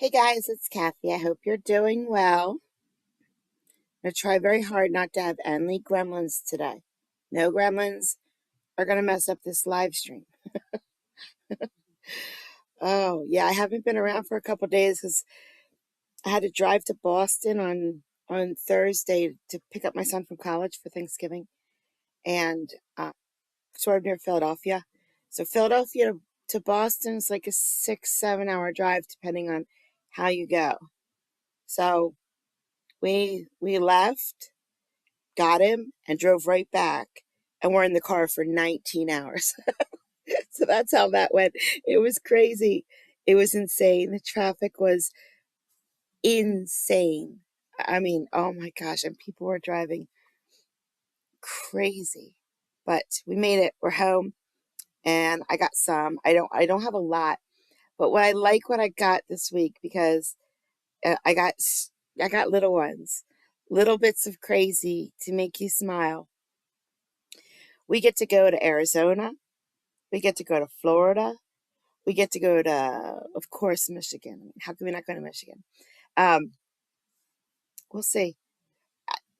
Hey guys, it's Kathy. I hope you're doing well. I'm going to try very hard not to have any gremlins today. No gremlins are going to mess up this live stream. Oh, yeah, I haven't been around for a couple days because I had to drive to Boston on Thursday to pick up my son from college for Thanksgiving, and sort of near Philadelphia. So Philadelphia to Boston is like a 6-7 hour drive, depending on how you go. So we left, got him, and drove right back, and we're in the car for 19 hours. So that's how that went. It was crazy. It was insane. The traffic was insane. I mean, oh my gosh, and people were driving crazy. But we made it. We're home, and I got some. I don't have a lot, but what I got this week, because I got little ones, little bits of crazy to make you smile. We get to go to Arizona. We get to go to Florida. We get to go to, of course, Michigan. How can we not go to Michigan? We'll see.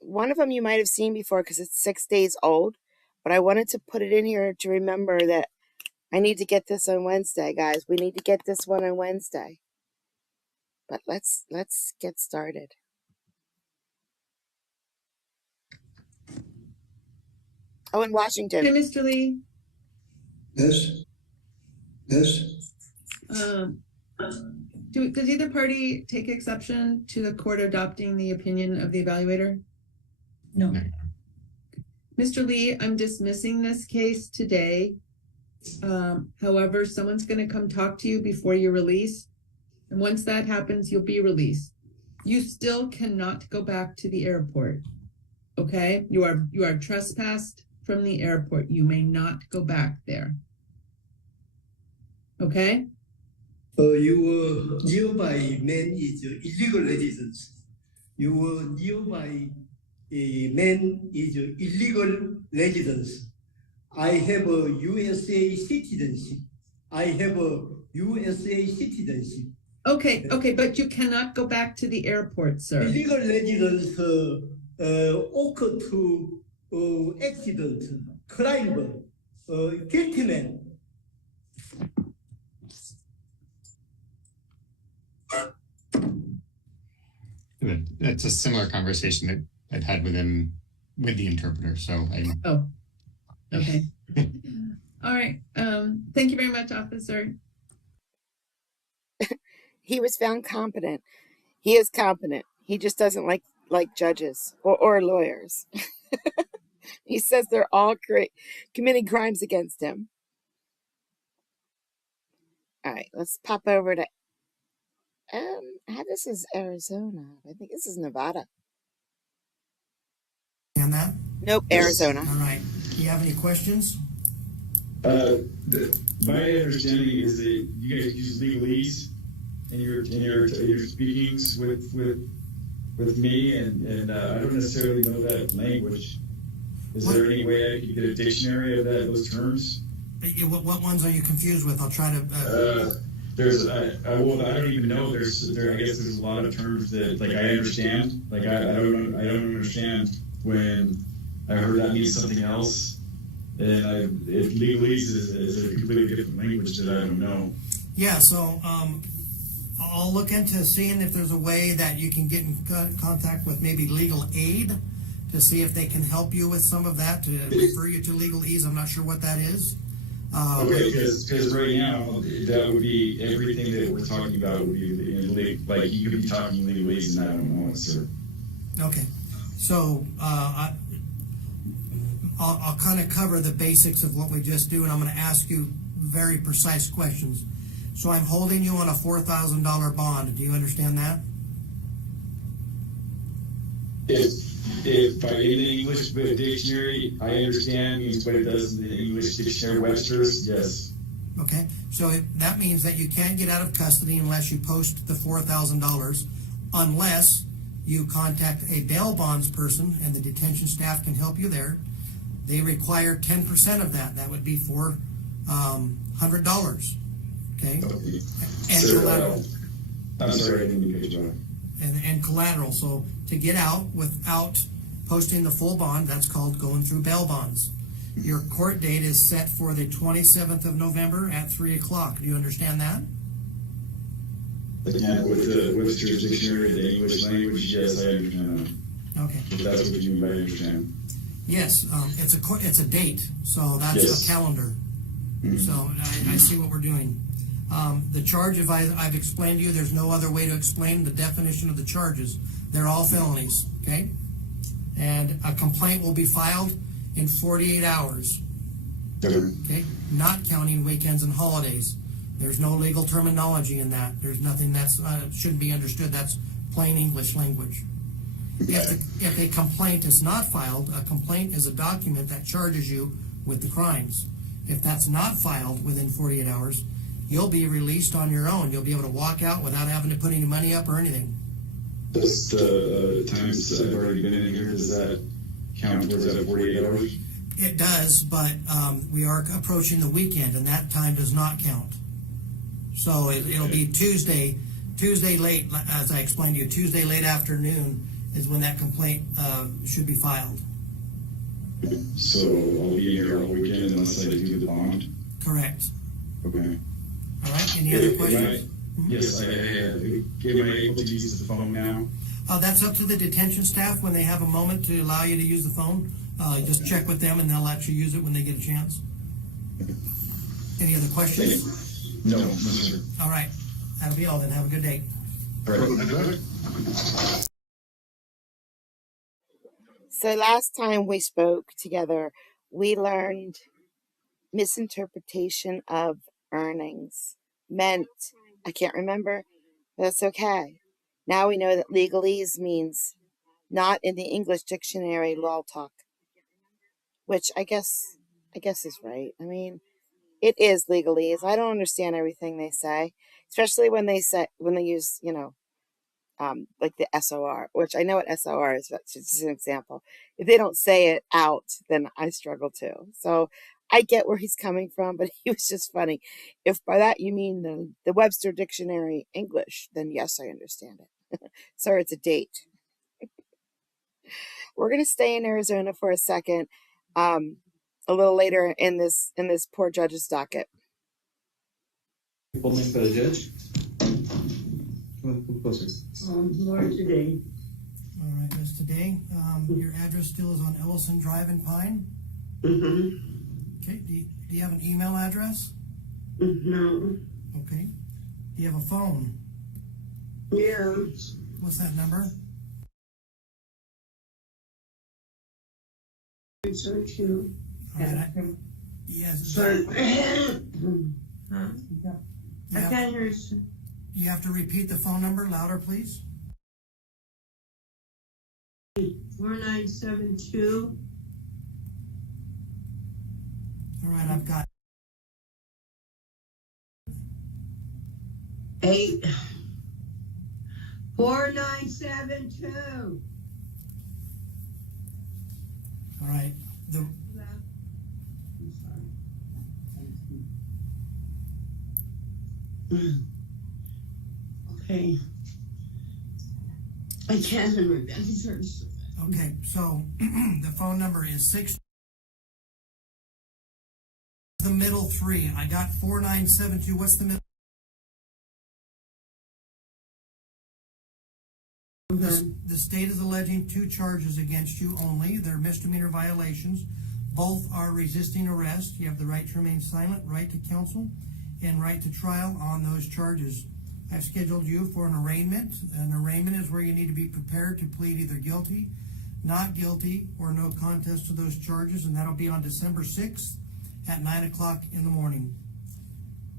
One of them you might have seen before because it's 6 days old, but I wanted to put it in here to remember that I need to get this on Wednesday, guys. We need to get this one on Wednesday. But let's get started. Oh, in Washington. Hey, Mr. Lee. Yes. Does either party take exception to the court adopting the opinion of the evaluator? No. Mr. Lee, I'm dismissing this case today. However, someone's going to come talk to you before you're released. And once that happens, you'll be released. You still cannot go back to the airport. Okay? You are trespassed from the airport. You may not go back there. Okay? Your nearby man is illegal residence. Your nearby man is illegal residence. I have a USA citizenship. Okay, but you cannot go back to the airport, sir. Illegal residence occur to accident, crime, guilty man. It's a similar conversation that I've had with him, with the interpreter. So Oh, okay. All right. Thank you very much, officer. He was found competent. He is competent. He just doesn't like judges or lawyers. He says they're all committing crimes against him. All right, let's pop over to this is Arizona. I think this is Nevada. And that? Nope, Arizona. All right. Do you have any questions? My understanding is that you guys use legalese in your speakings with me, and I don't necessarily know that language. Is there any way I could get a dictionary of those terms? What ones are you confused with? I'll try to. I don't even know. I guess there's a lot of terms that I understand. I don't understand when I heard that means something else. And if legalese is a completely different language that I don't know. Yeah, so I'll look into seeing if there's a way that you can get in contact with maybe legal aid to see if they can help you with some of that, to refer you to legalese. I'm not sure what that is. Okay, because right now that would be everything that we're talking about would be you could be talking legalese and I don't know it, sir. Okay, so I'll kind of cover the basics of what we just do, and I'm going to ask you very precise questions. So I'm holding you on a $4,000 bond. Do you understand that? If I read the English dictionary, I understand means what it does in the English dictionary Webster's, yes. Okay, so that means that you can't get out of custody unless you post the $4,000, unless you contact a bail bonds person, and the detention staff can help you there. They require 10% of that. That would be $400. Okay. Sir, I'm sorry, I didn't catch you. And collateral. So to get out without posting the full bond, that's called going through bail bonds. Your court date is set for the 27th of November at 3 o'clock. Do you understand that? Again, with the jurisdiction area, the English language, yes, I understand that. Okay. If that's what you mean by understand. Yes, it's a date, so that's Yes. a calendar. So I see what we're doing. The charge, if I've explained to you, there's no other way to explain the definition of the charges. They're all felonies, okay? And a complaint will be filed in 48 hours, okay? Not counting weekends and holidays. There's no legal terminology in that. There's nothing that's shouldn't be understood. That's plain English language. If a complaint is not filed, a complaint is a document that charges you with the crimes. If that's not filed within 48 hours, you'll be released on your own. You'll be able to walk out without having to put any money up or anything. Does the times I've already been in here, does that count towards that 48 hours? It does, but we are approaching the weekend, and that time does not count. So it'll be Tuesday late, as I explained to you, Tuesday late afternoon is when that complaint should be filed. So I'll be here all weekend unless I do the bond? Correct. Okay. All right, any other questions? Yes, am I able to use the phone now? That's up to the detention staff when they have a moment to allow you to use the phone. Just check with them and they'll let you use it when they get a chance. Any other questions? No, no, sir. All right, that'll be all then. Have a good day. All right. So last time we spoke together, we learned misinterpretation of earnings meant, I can't remember, but that's okay. Now we know that legalese means not in the English dictionary law talk, which I guess is right. I mean, it is legalese. I don't understand everything they say, especially when they use, like the SOR, which I know what SOR is, but it's just an example. If they don't say it out, then I struggle too. So I get where he's coming from, but he was just funny. If by that you mean the Webster Dictionary English, then yes, I understand it. Sorry, it's a date. We're going to stay in Arizona for a second, a little later in this poor judge's docket. For the judge. Closer. Lord, today. All right, Miss Today, your address still is on Ellison Drive in Pine? Mm-hmm. Okay, do you have an email address? No. Okay. Do you have a phone? Yeah. What's that number? So too. All right, yes. So, huh? You I have, can't hear. you have to repeat the phone number louder, please. 4972. All right, I've got 4972. all right. I'm sorry. Okay. I can't remember. Okay, so the phone number is 6. The middle three. I got 4972. What's the middle? The state is alleging 2 charges against you only. They're misdemeanor violations. Both are resisting arrest. You have the right to remain silent, right to counsel, and right to trial on those charges. I've scheduled you for an arraignment. An arraignment is where you need to be prepared to plead either guilty, not guilty, or no contest to those charges, and that'll be on December 6th at 9 o'clock in the morning.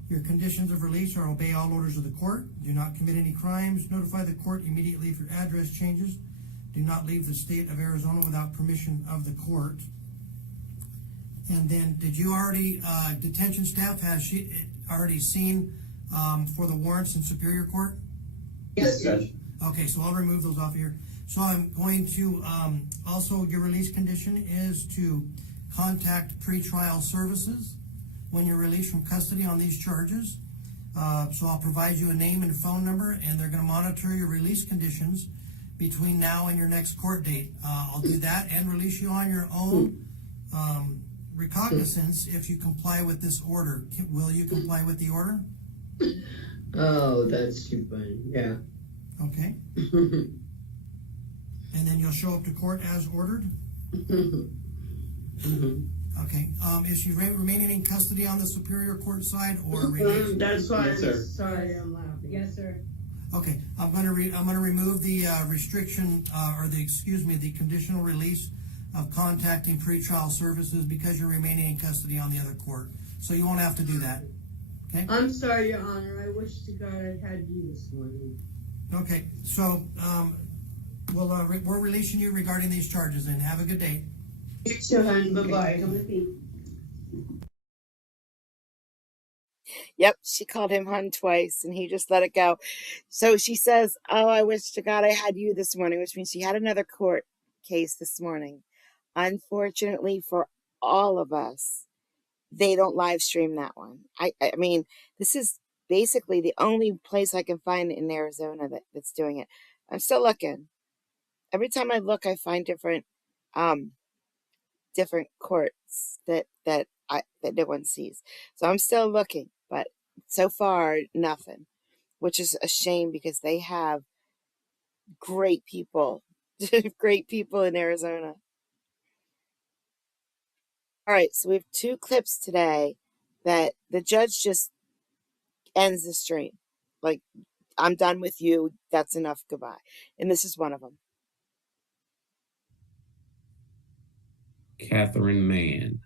Your conditions of release are obey all orders of the court, do not commit any crimes, notify the court immediately if your address changes, do not leave the state of Arizona without permission of the court. And then, did you already, detention staff, has she already seen for the warrants in Superior Court? Yes, Judge. Okay, so I'll remove those off here. So I'm going to, also your release condition is to contact pretrial services when you're released from custody on these charges. So I'll provide you a name and phone number, and they're going to monitor your release conditions between now and your next court date. I'll do that and release you on your own recognizance if you comply with this order. Will you comply with the order? Oh, that's too funny. Yeah. Okay. And then you'll show up to court as ordered? Okay. Is she remaining in custody on the Superior Court side or released? That's why Yes, sir. I'm sorry I'm laughing. Yes, sir. Okay. I'm gonna remove the restriction the conditional release of contacting pretrial services because you're remaining in custody on the other court. So you won't have to do that. Okay. I'm sorry, Your Honor. I wish to God I had you this morning. Okay. So we're releasing you regarding these charges. And have a good day. You too, hon. Bye-bye. Come with me. Yep, she called him hun twice and he just let it go. So she says, "Oh, I wish to God I had you this morning," which means she had another court case this morning. Unfortunately for all of us, they don't live stream that one. I mean, this is basically the only place I can find in Arizona that's doing it. I'm still looking. Every time I look, I find different courts that no one sees. So I'm still looking, but so far nothing, which is a shame because they have great people, great people in Arizona. All right, so we have 2 clips today that the judge just ends the stream. Like, I'm done with you. That's enough. Goodbye. And this is one of them. Catherine Mann.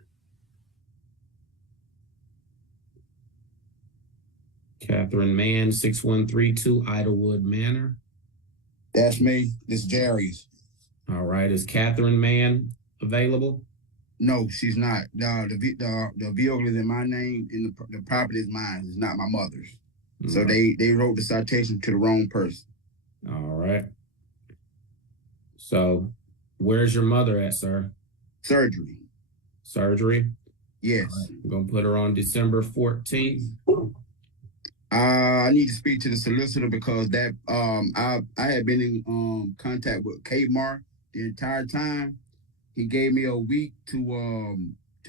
Catherine Mann, 6132 Idlewood Manor. That's me. This is Jerry's. All right. Is Catherine Mann available? No, she's not. The vehicle is in my name, and the property is mine. It's not my mother's. So they wrote the citation to the wrong person. All right. So where's your mother at, sir? Surgery. Surgery? Yes. Right. We're going to put her on December 14th. I need to speak to the solicitor because that I had been in contact with Kmart the entire time. He gave me a week to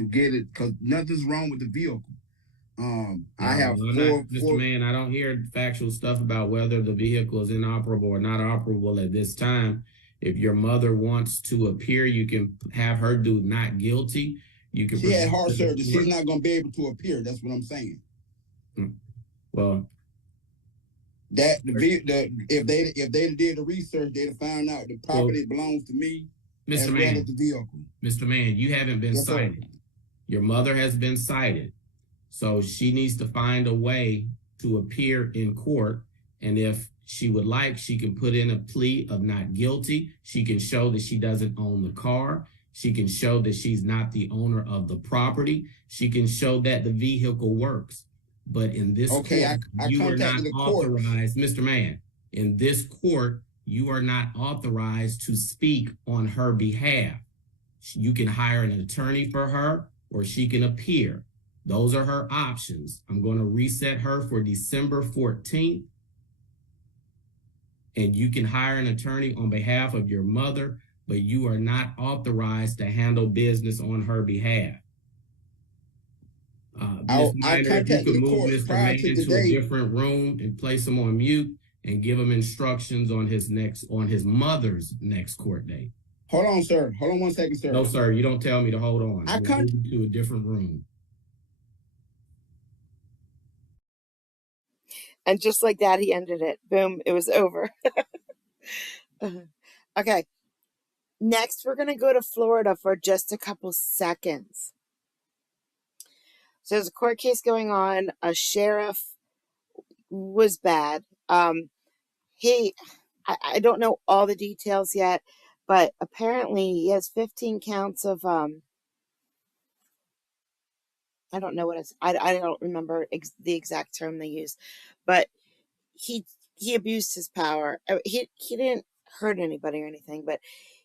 get it because nothing's wrong with the vehicle. I have Mr. Mann, I don't hear factual stuff about whether the vehicle is inoperable or not operable at this time. If your mother wants to appear, you can have her do not guilty. You can. She had heart surgery. She's not going to be able to appear. That's what I'm saying. Well, that if they did the research, they'd have found out the property belongs to me. Mr. Mann, well as the vehicle. Mr. Mann, you haven't been cited. Sir. Your mother has been cited. So she needs to find a way to appear in court. And if she would like, she can put in a plea of not guilty. She can show that she doesn't own the car. She can show that she's not the owner of the property. She can show that the vehicle works. But in this court, you are not authorized, Mr. Mann, in this court, you are not authorized to speak on her behalf. You can hire an attorney for her or she can appear. Those are her options. I'm going to reset her for December 14th. And you can hire an attorney on behalf of your mother, but you are not authorized to handle business on her behalf. Ms. Minor, if you could move Mr. Mann into a different room and place him on mute and give him instructions on his mother's next court date. Hold on, sir. Hold on 1 second, sir. No, sir. You don't tell me to hold on. I move to a different room. And just like that, he ended it. Boom, it was over. Okay. Next, we're going to go to Florida for just a couple seconds. So there's a court case going on. A sheriff was bad. I don't know all the details yet, but apparently he has 15 counts of, I don't know what it's, I don't remember the exact term they use, but he abused his power. He didn't hurt anybody or anything, but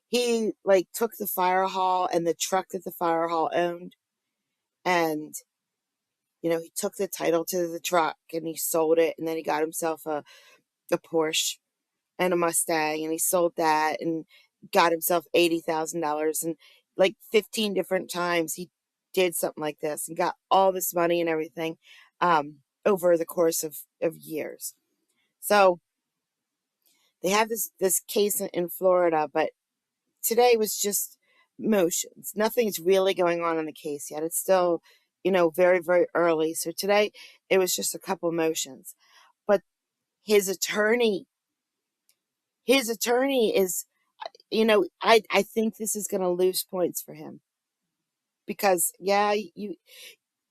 he took the fire hall and the truck that the fire hall owned, and You know, he took the title to the truck and he sold it, and then he got himself a Porsche and a Mustang, and he sold that and got himself $80,000. And like 15 different times he did something like this and got all this money and everything over the course of years. So they have this case in Florida, but today was just motions. Nothing's really going on in the case yet. It's still, you know, very, very early. So today it was just a couple motions. But his attorney is, you know, I think this is going to lose points for him because, yeah,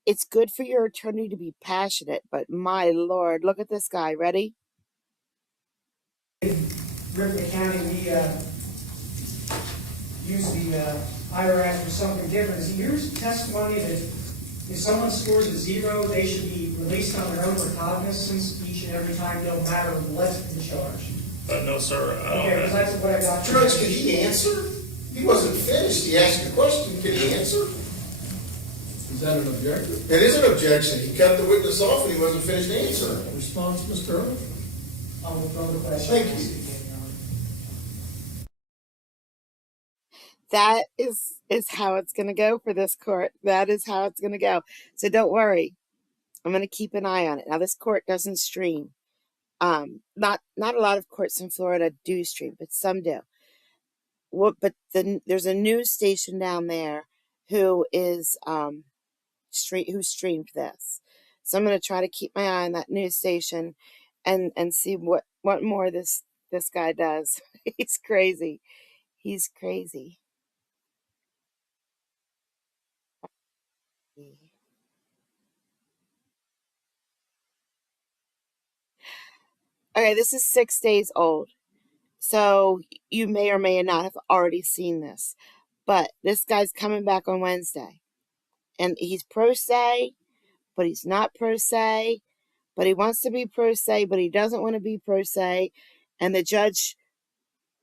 it's good for your attorney to be passionate, but my Lord, look at this guy. Ready? Ripon County, we use the IRS for something different. Is yours testimony that if someone scores a 0, they should be released on their own recognizance each and every time, no matter what's in charge? No, sir. Okay, because that's what I got. Judge, can he answer? He wasn't finished. He asked a question. Can he answer? Is that an objection? It is an objection. He cut the witness off and he wasn't finished answering. Response, Mr. Earl? I'll withdraw the question. Thank you. That is how it's going to go for this court. That is how it's going to go. So don't worry. I'm going to keep an eye on it. Now, this court doesn't stream. Not a lot of courts in Florida do stream, but some do. But there's a news station down there who is who streamed this. So I'm going to try to keep my eye on that news station and see what more this guy does. He's crazy. He's crazy. Okay, this is 6 days old. So you may or may not have already seen this. But this guy's coming back on Wednesday. And he's pro se, but he's not pro se. But he wants to be pro se, but he doesn't want to be pro se. And the judge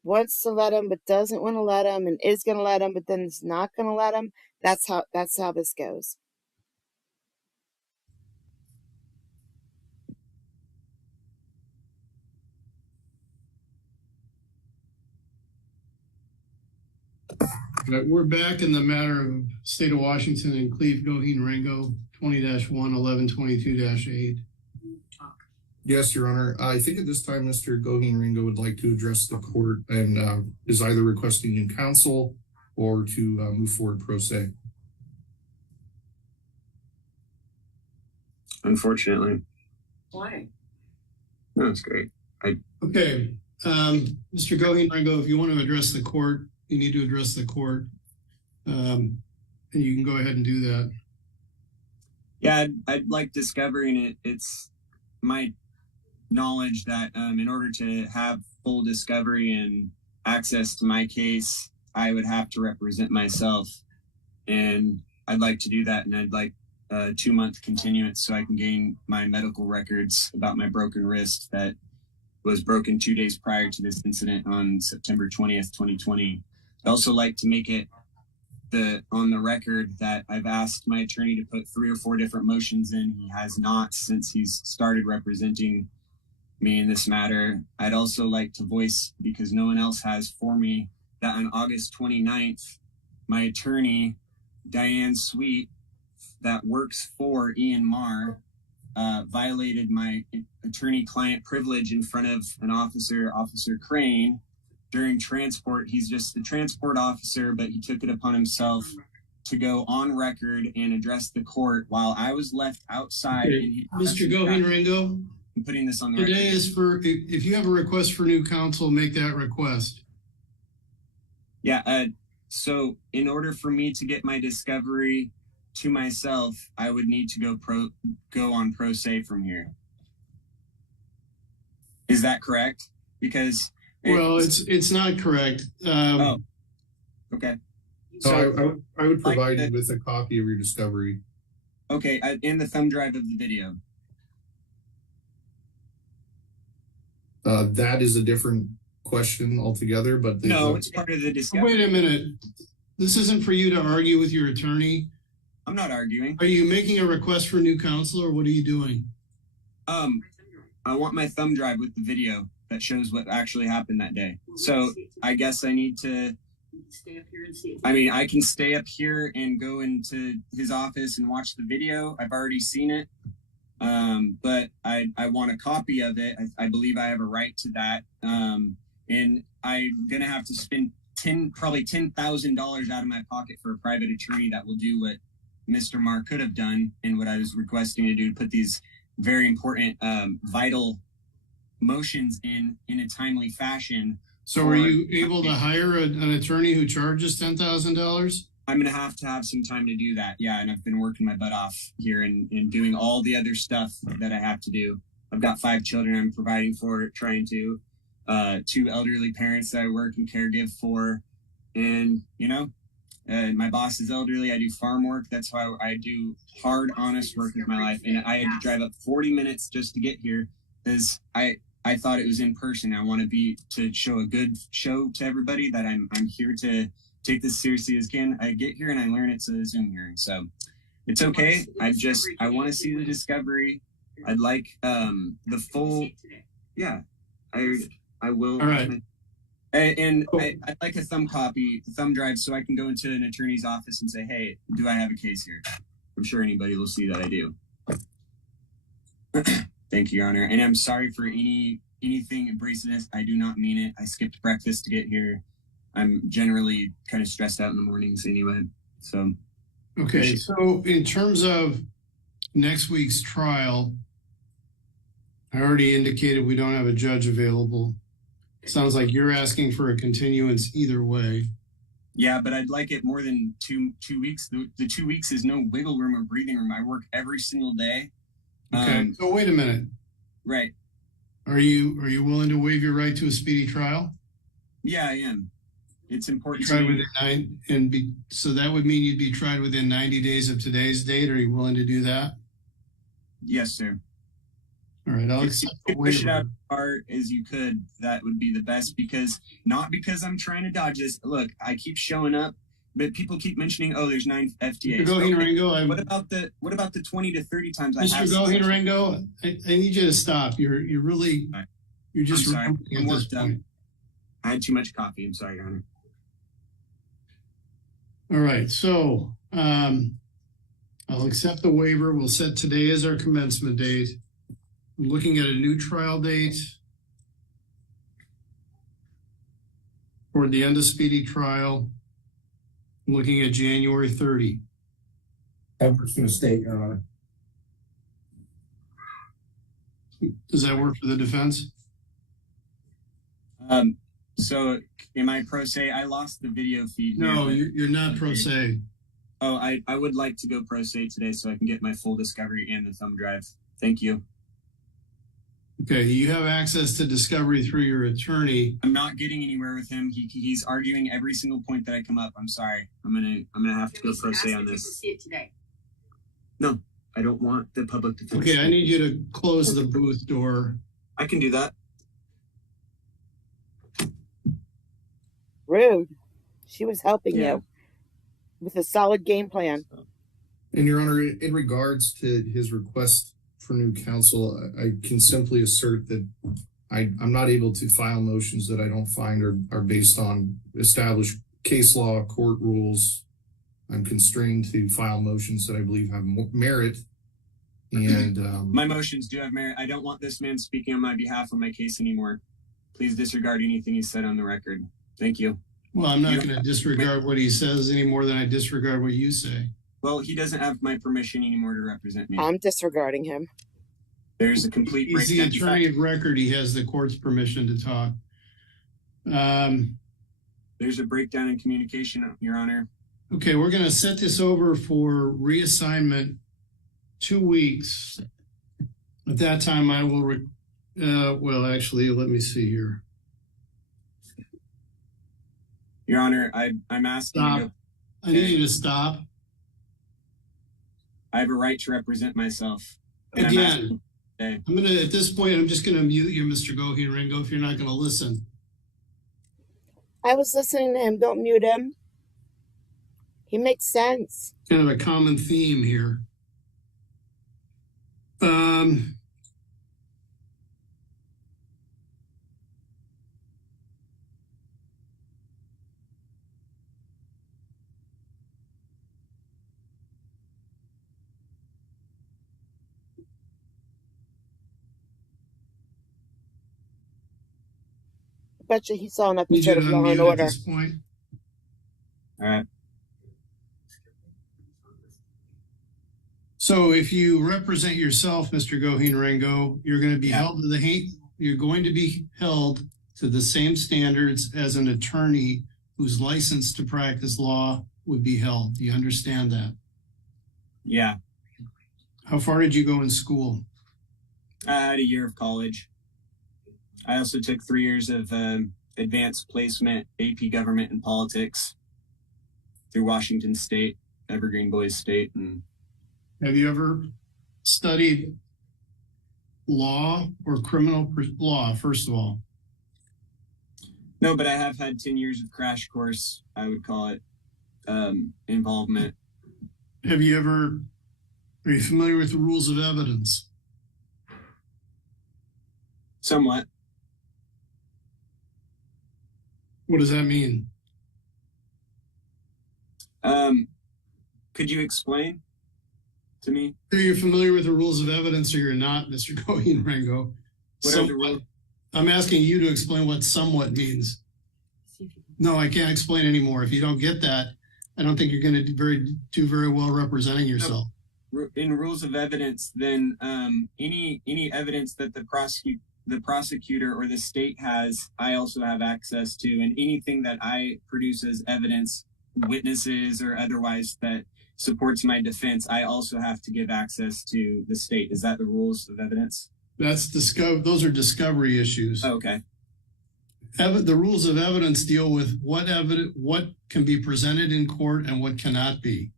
wants to let him, but doesn't want to let him, and is going to let him, but then is not going to let him. That's how this goes. We're back in the matter of State of Washington and Cleve Goheen Rango 20-1 1122-8. Yes, Your Honor. I think at this time, Mr. Goheen Ringo would like to address the court and is either requesting new counsel or to move forward pro se. Unfortunately. Why? No, it's great. Okay. Mr. Goheen Ringo, if you want to address the court, you need to address the court. And you can go ahead and do that. Yeah, I'd like discovering it. It's my knowledge that in order to have full discovery and access to my case, I would have to represent myself. And I'd like to do that. And I'd like a 2-month continuance so I can gain my medical records about my broken wrist that was broken 2 days prior to this incident on September 20th, 2020. I'd also like to make it on the record that I've asked my attorney to put 3 or 4 different motions in. He has not since he's started representing me in this matter. I'd also like to voice, because no one else has for me, that on August 29th, my attorney, Diane Sweet, that works for Ian Marr, violated my attorney-client privilege in front of an officer, Officer Crane, during transport. He's just the transport officer, but he took it upon himself to go on record and address the court while I was left outside. Okay. Mr. Goheen Ringo, I'm putting this on the today record. is for, if you have a request for new counsel, make that request. Yeah, so in order for me to get my discovery to myself, I would need to go on pro se from here. Is that correct? Because it's not correct. Okay. So I would provide you with a copy of your discovery. Okay, in the thumb drive of the video. That is a different question altogether, but no, it's part of the discovery. Wait a minute. This isn't for you to argue with your attorney. I'm not arguing. Are you making a request for new counsel, or what are you doing? I want my thumb drive with the video that shows what actually happened that day. So I guess I need to stay up here and see it. I mean, I can stay up here and go into his office and watch the video. I've already seen it. But I want a copy of it. I believe I have a right to that. And I'm gonna have to spend probably $10,000 out of my pocket for a private attorney that will do what Mr. Marr could have done and what I was requesting to do, to put these very important, vital motions in a timely fashion. So were you able to hire an attorney who charges $10,000? I'm going to have some time to do that. Yeah. And I've been working my butt off here and doing all the other stuff that I have to do. I've got 5 children I'm providing for, trying to, 2 elderly parents that I work and caregive for. And, my boss is elderly. I do farm work. That's why I do hard, honest work with my life. And I had to drive up 40 minutes just to get here because I thought it was in person. I want to show a good show to everybody that I'm here to take this seriously as can. I get here and I learn it's a Zoom hearing. So it's okay. I want to see the discovery. I'd like the full, yeah, I will. All right. And I'd like a thumb drive, so I can go into an attorney's office and say, hey, do I have a case here? I'm sure anybody will see that I do. Thank you, Your Honor. And I'm sorry for anything abrasiveness. I do not mean it. I skipped breakfast to get here. I'm generally kind of stressed out in the mornings anyway. So. Okay. So in terms of next week's trial, I already indicated we don't have a judge available. Sounds like you're asking for a continuance either way. Yeah, but I'd like it more than two weeks. The 2 weeks is no wiggle room or breathing room. I work every single day. Okay. So wait a minute. Right. Are you willing to waive your right to a speedy trial? Yeah, I am. It's important. So that would mean you'd be tried within 90 days of today's date. Are you willing to do that? Yes, sir. All right, I'll accept the waiver. Push it out as far as you could. That would be the best, not because I'm trying to dodge this. Look, I keep showing up, but people keep mentioning, oh, there's 9 FTAs. Mr. What about the 20 to 30 times I have? Mr. Goheen-Ringo, I need you to stop. You're just I'm sorry. at this point. I had too much coffee. I'm sorry, Your Honor. All right, so I'll accept the waiver. We'll set today as our commencement date. I'm looking at a new trial date for the end of speedy trial. I'm looking at January 30. That works for the state, Your Honor. Does that work for the defense? So am I pro se? I lost the video feed. No, you're not pro se. Oh, I would like to go pro se today so I can get my full discovery and the thumb drive. Thank you. Okay, you have access to discovery through your attorney. I'm not getting anywhere with him. He's arguing every single point that I come up. I'm sorry. I'm gonna have to go pro se on this. See it today. No, I don't want the public defense. Okay, I need you to close the booth door. I can do that. Rude. She was helping you with a solid game plan. And Your Honor, in regards to his request for new counsel, I can simply assert that I'm not able to file motions that I don't find are based on established case law, court rules. I'm constrained to file motions that I believe have merit. And my motions do have merit. I don't want this man speaking on my behalf on my case anymore. Please disregard anything he said on the record. Thank you. Well, I'm not going to disregard what he says any more than I disregard what you say. Well, he doesn't have my permission anymore to represent me. I'm disregarding him. There's a complete breakdown. He's the attorney of record. He has the court's permission to talk. There's a breakdown in communication, Your Honor. Okay, we're going to set this over for reassignment 2 weeks. At that time, I will, well, actually, let me see here. Your Honor, I'm asking stop. you to, I need you to stop. I have a right to represent myself. Again, I'm going to, at this point, I'm just going to mute you, Mr. Goheen-Ringo, if you're not going to listen. I was listening to him. Don't mute him. He makes sense. kind of a common theme here. Bet you he saw an Need you episode to of Law and unmute at Order. this point. All right. So if you represent yourself, Mr. Goheen Rango, you're going to be held to the same standards as an attorney who's licensed to practice law would be held. Do you understand that? Yeah. How far did you go in school? I had a year of college. I also took 3 years of advanced placement, AP Government and Politics through Washington State, Evergreen Boys State. And have you ever studied law or criminal law, first of all? No, but I have had 10 years of crash course, I would call it, involvement. Are you familiar with the rules of evidence? Somewhat. What does that mean? Could you explain to me? Are you familiar with the rules of evidence or you're not, Mr. Goheen Rango? What are the rules? I'm asking you to explain what somewhat means. No, I can't explain anymore. If you don't get that, I don't think you're going to do very well representing yourself. In rules of evidence, then any evidence that the prosecutor or the state has, I also have access to, and anything that I produce as evidence, witnesses or otherwise that supports my defense, I also have to give access to the state. Is that the rules of evidence? Those are discovery issues. Oh, okay. The rules of evidence deal with what can be presented in court and what cannot be.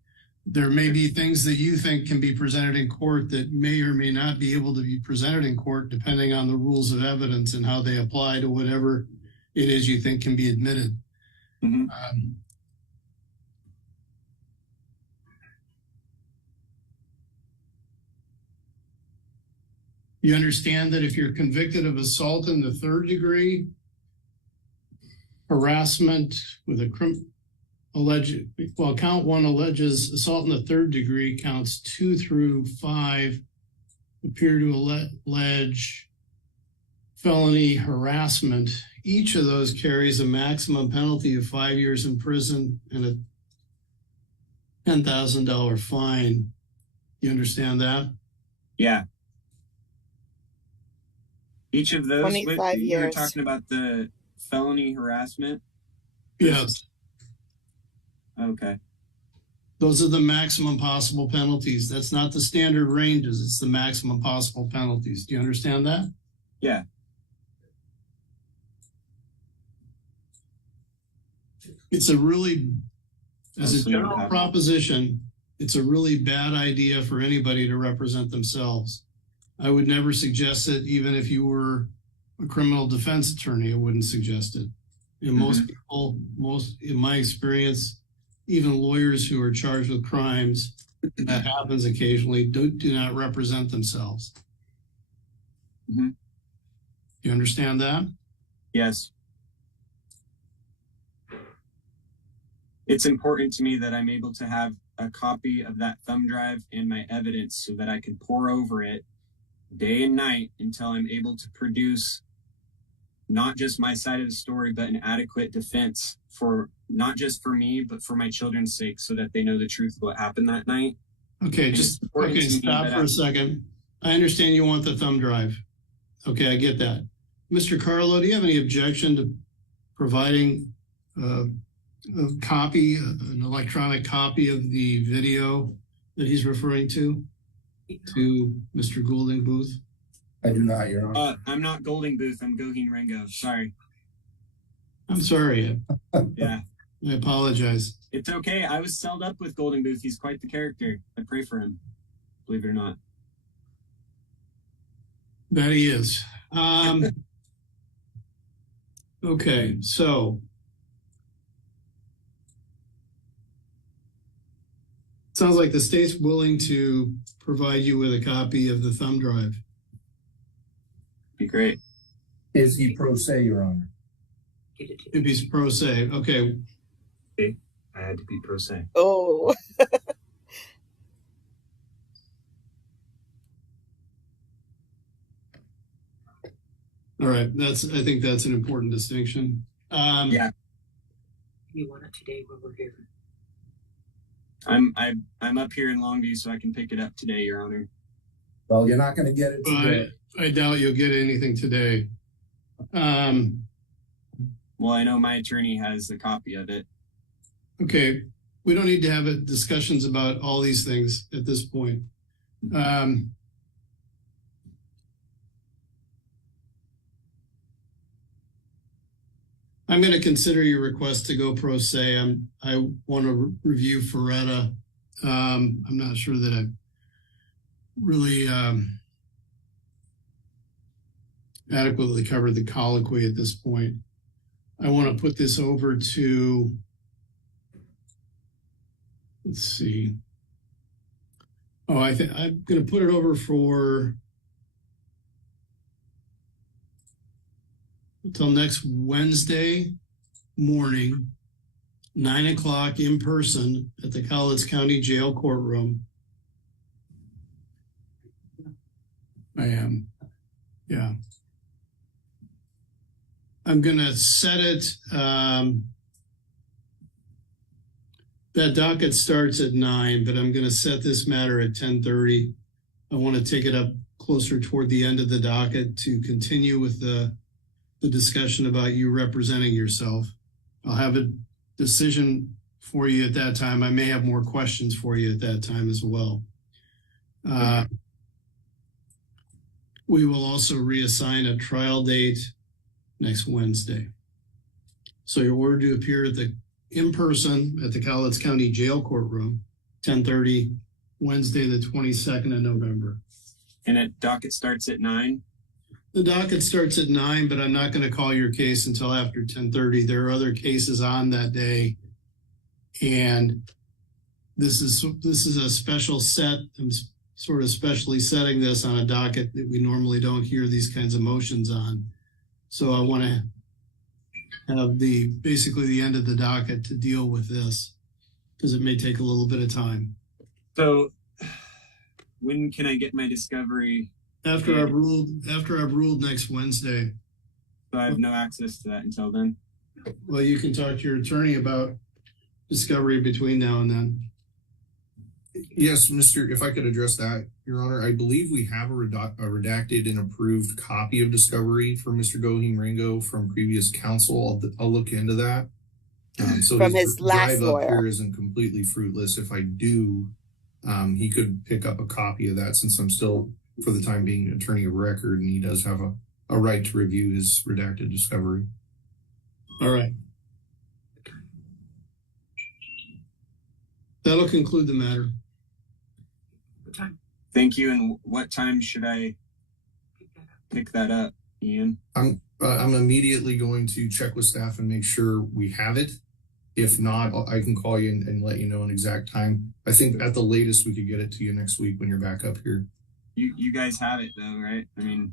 There may be things that you think can be presented in court that may or may not be able to be presented in court, depending on the rules of evidence and how they apply to whatever it is you think can be admitted. Mm-hmm. You understand that if you're convicted of assault in the 3rd degree, harassment with count 1 alleges assault in the 3rd degree, counts 2 through 5 appear to allege felony harassment. Each of those carries a maximum penalty of 5 years in prison and a $10,000 fine. You understand that? Yeah. Each of those, 25 years. You're talking about the felony harassment? Yes. Okay. Those are the maximum possible penalties. That's not the standard ranges. It's the maximum possible penalties. Do you understand that? Yeah. As a general proposition, it's a really bad idea for anybody to represent themselves. I would never suggest it, even if you were a criminal defense attorney, I wouldn't suggest it. And most people, in my experience, even lawyers who are charged with crimes, that happens occasionally, do not represent themselves. Mm-hmm. You understand that? Yes. It's important to me that I'm able to have a copy of that thumb drive and my evidence so that I can pore over it day and night until I'm able to produce not just my side of the story, but an adequate defense for not just for me, but for my children's sake, so that they know the truth of what happened that night. Okay, stop for a second. I understand you want the thumb drive. Okay, I get that. Mr. Carlo, do you have any objection to providing a copy, an electronic copy of the video that he's referring to Mr. Goulding Booth? I do not, Your Honor. I'm not Golding Booth. I'm Goheen Rango. Sorry. I'm sorry. Yeah. I apologize. It's okay. I was celled up with Golding Booth. He's quite the character. I pray for him, believe it or not. That he is. Okay, so Sounds like the state's willing to provide you with a copy of the thumb drive. Be great. Is he pro se, Your Honor? If he's pro se, okay. I had to be pro se. Oh. All right, I think that's an important distinction. Yeah. You want it today when we're here? I'm up here in Longview, so I can pick it up today, Your Honor. Well, you're not going to get it today. I doubt you'll get anything today. Well, I know my attorney has a copy of it. Okay, we don't need to have discussions about all these things at this point. I'm going to consider your request to go pro se. I want to review Ferretta. I'm not sure that I've really adequately covered the colloquy at this point. I want to put this over to, let's see. Oh, I think I'm going to put it over for until next Wednesday morning, 9 o'clock in person at the Cowlitz County Jail courtroom. I am, yeah. I'm gonna set it, that docket starts at 9, but I'm gonna set this matter at 10:30. I wanna take it up closer toward the end of the docket to continue with the discussion about you representing yourself. I'll have a decision for you at that time. I may have more questions for you at that time as well. We will also reassign a trial date next Wednesday. So you're ordered to appear in person at the Cowlitz County Jail courtroom, 10:30, Wednesday, the 22nd of November. And a docket starts at 9? The docket starts at 9, but I'm not going to call your case until after 10:30. There are other cases on that day, and this is a special set. I'm sort of specially setting this on a docket that we normally don't hear these kinds of motions on. So I want to have basically the end of the docket to deal with this, because it may take a little bit of time. So when can I get my discovery? After I've ruled next Wednesday. So I have no access to that until then? Well, you can talk to your attorney about discovery between now and then. Yes, if I could address that, Your Honor, I believe we have a redacted and approved copy of discovery for Mr. Goheen Ringo from previous counsel. I'll look into that. So from his last drive up lawyer. here isn't completely fruitless. If I do, he could pick up a copy of that, since I'm still, for the time being, attorney of record, and he does have a right to review his redacted discovery. All right. That'll conclude the matter. Thank you. And what time should I pick that up, Ian? I'm immediately going to check with staff and make sure we have it. If not, I can call you and let you know an exact time. I think at the latest we could get it to you next week when you're back up here. You guys have it though, right? I mean,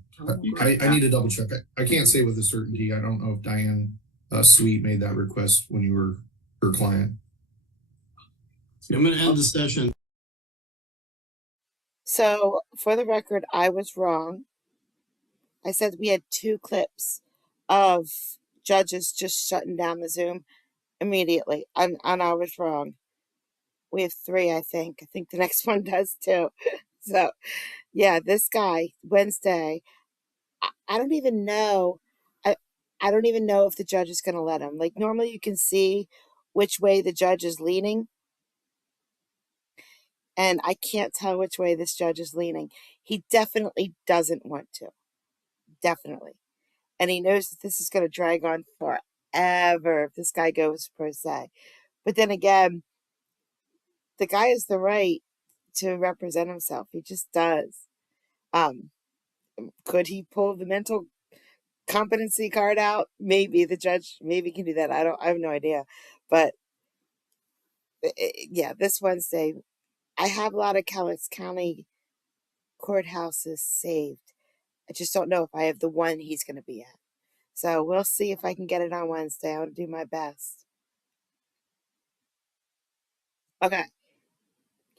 I need to double check it. I can't say with a certainty. I don't know if Diane Sweet made that request when you were her client. I'm going to end the session. So, for the record, I was wrong. I said we had 2 clips of judges just shutting down the Zoom immediately, and I was wrong. We have 3, I think. I think the next one does too. So, yeah, this guy, Wednesday, I don't even know. I don't even know if the judge is going to let him. Like, normally you can see which way the judge is leaning. And I can't tell which way this judge is leaning. He definitely doesn't want to. Definitely. And he knows that this is going to drag on forever if this guy goes pro se. But then again, the guy has the right to represent himself. He just does. Could he pull the mental competency card out? Maybe the judge can do that. I have no idea. But yeah, this Wednesday, I have a lot of Cowlitz County courthouses saved. I just don't know if I have the one he's going to be at. So we'll see if I can get it on Wednesday. I will do my best. Okay.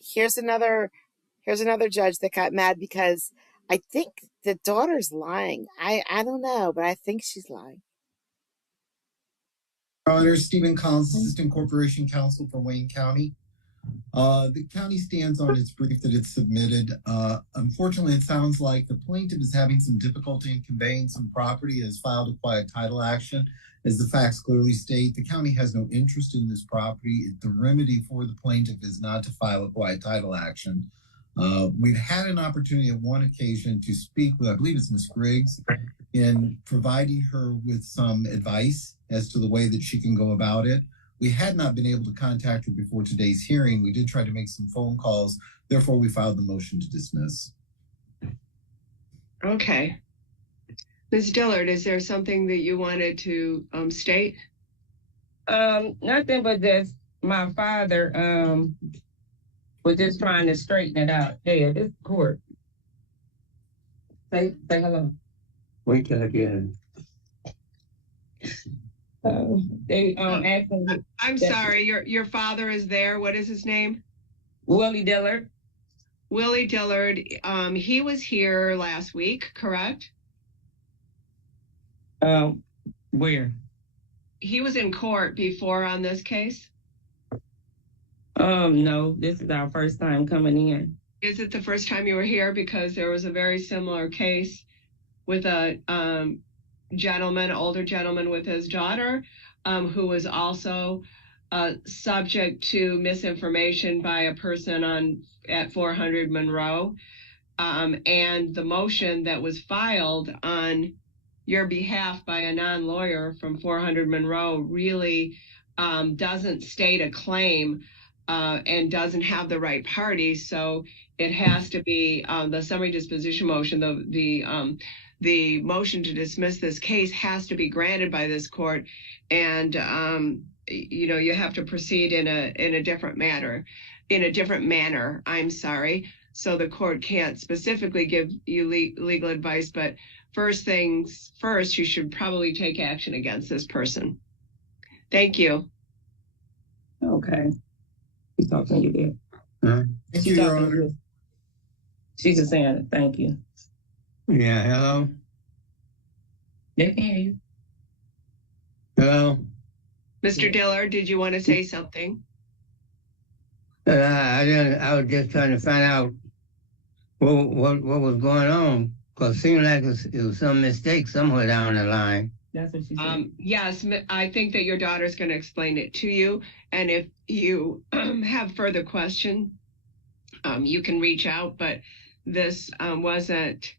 Here's another judge that got mad because I think the daughter's lying. I don't know, but I think she's lying. Your Honor, Stephen Collins, Assistant Corporation Counsel for Wayne County. The county stands on its brief that it's submitted. Unfortunately, it sounds like the plaintiff is having some difficulty in conveying some property, has filed a quiet title action. As the facts clearly state, the county has no interest in this property. The remedy for the plaintiff is not to file a quiet title action. We've had an opportunity at one occasion to speak with, I believe it's Ms. Griggs, in providing her with some advice as to the way that she can go about it. We had not been able to contact her before today's hearing. We did try to make some phone calls. Therefore, we filed the motion to dismiss. Okay. Ms. Dillard, is there something that you wanted to state? Nothing but this. My father was just trying to straighten it out. There, this court. Say hello. Wait till I get it. They asking. I'm sorry, your father is there. What is his name? Willie Dillard. Willie Dillard. He was here last week, correct? Where? He was in court before on this case? No, this is our first time coming in. Is it the first time you were here? Because there was a very similar case with a older gentleman with his daughter, who was also subject to misinformation by a person at 400 Monroe. And the motion that was filed on your behalf by a non-lawyer from 400 Monroe really doesn't state a claim and doesn't have the right party. So it has to be the summary disposition motion, the motion to dismiss this case has to be granted by this court, and you have to proceed in a different manner. I'm sorry. So the court can't specifically give you legal advice, but first things first, you should probably take action against this person. Thank you. Okay. She's talking to you there. Thank you, Your Honor. She's just saying thank you. Yeah, hello? They can hear you. Hello? Mr. Dillard, did you want to say something? I was just trying to find out what was going on, because it seemed like it was some mistake somewhere down the line. That's what she said. Yes, I think that your daughter's going to explain it to you. And if you have further questions, you can reach out. But this wasn't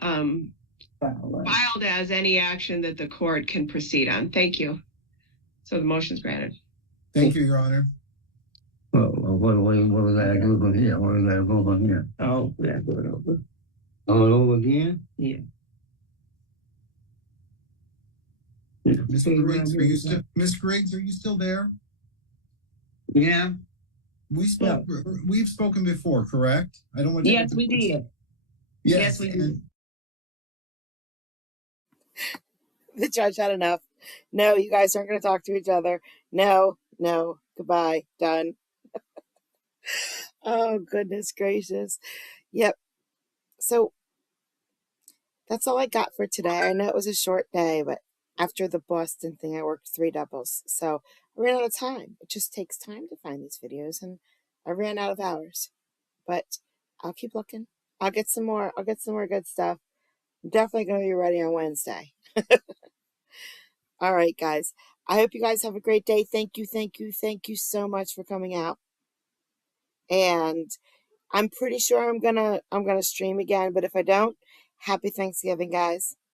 filed as any action that the court can proceed on. Thank you. So the motion's granted. Thank you, Your Honor. Well, what was I do from here? What was I go from here? Oh, yeah, go it over. All over again? Yeah. Mr. Griggs, Ms. Griggs, are you still there? Yeah. We've spoken before, correct? I don't want to. Yes, we did. Yes, we did. The judge had enough. No, you guys aren't going to talk to each other. No, goodbye, done. Oh, goodness gracious. Yep. So that's all I got for today. I know it was a short day, but after the Boston thing, I worked 3 doubles. So I ran out of time. It just takes time to find these videos, and I ran out of hours. But I'll keep looking. I'll get some more good stuff. I'm definitely going to be ready on Wednesday. All right, guys. I hope you guys have a great day. Thank you so much for coming out. And I'm pretty sure I'm gonna stream again, but if I don't, happy Thanksgiving, guys.